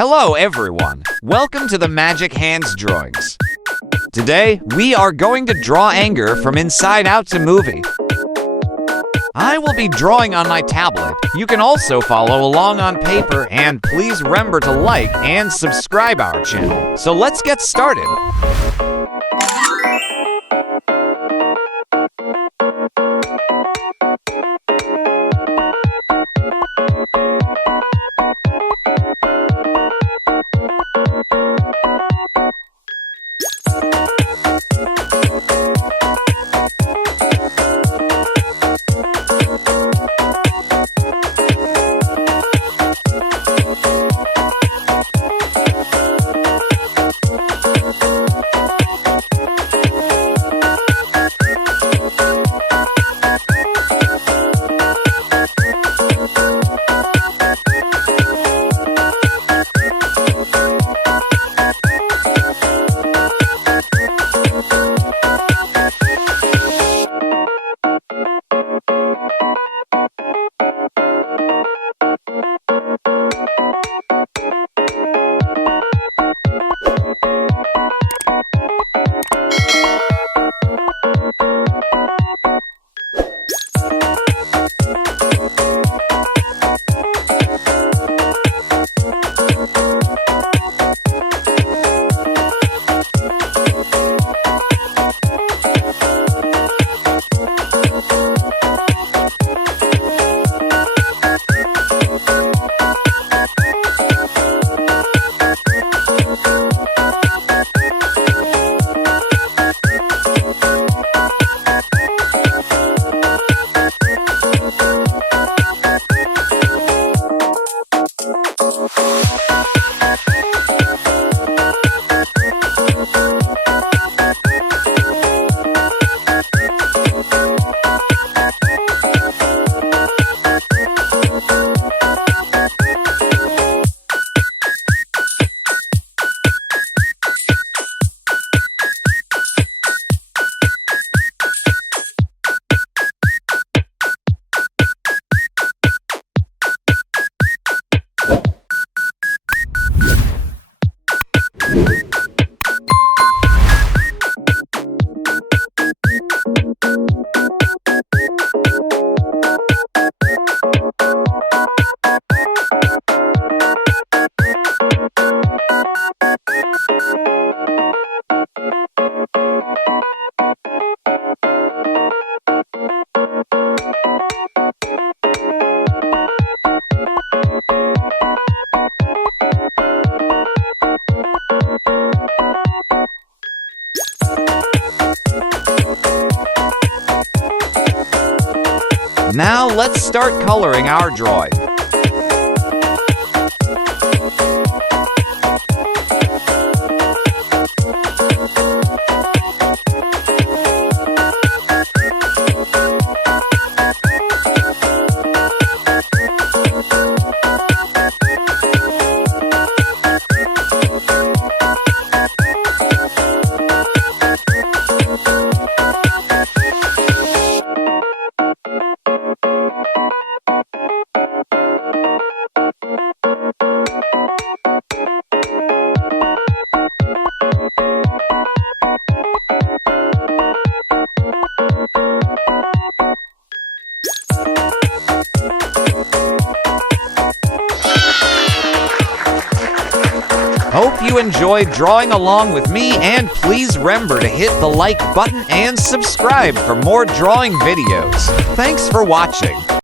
Hello everyone, welcome to the Magic Hands Drawings. Today, we are going to draw Anger from Inside Out to movie. I will be drawing on my tablet. You can also follow along on paper, and please remember to like and subscribe our channel. So let's get started. Now let's start coloring our drawing. Hope you enjoyed drawing along with me, and please remember to hit the like button and subscribe for more drawing videos. Thanks for watching.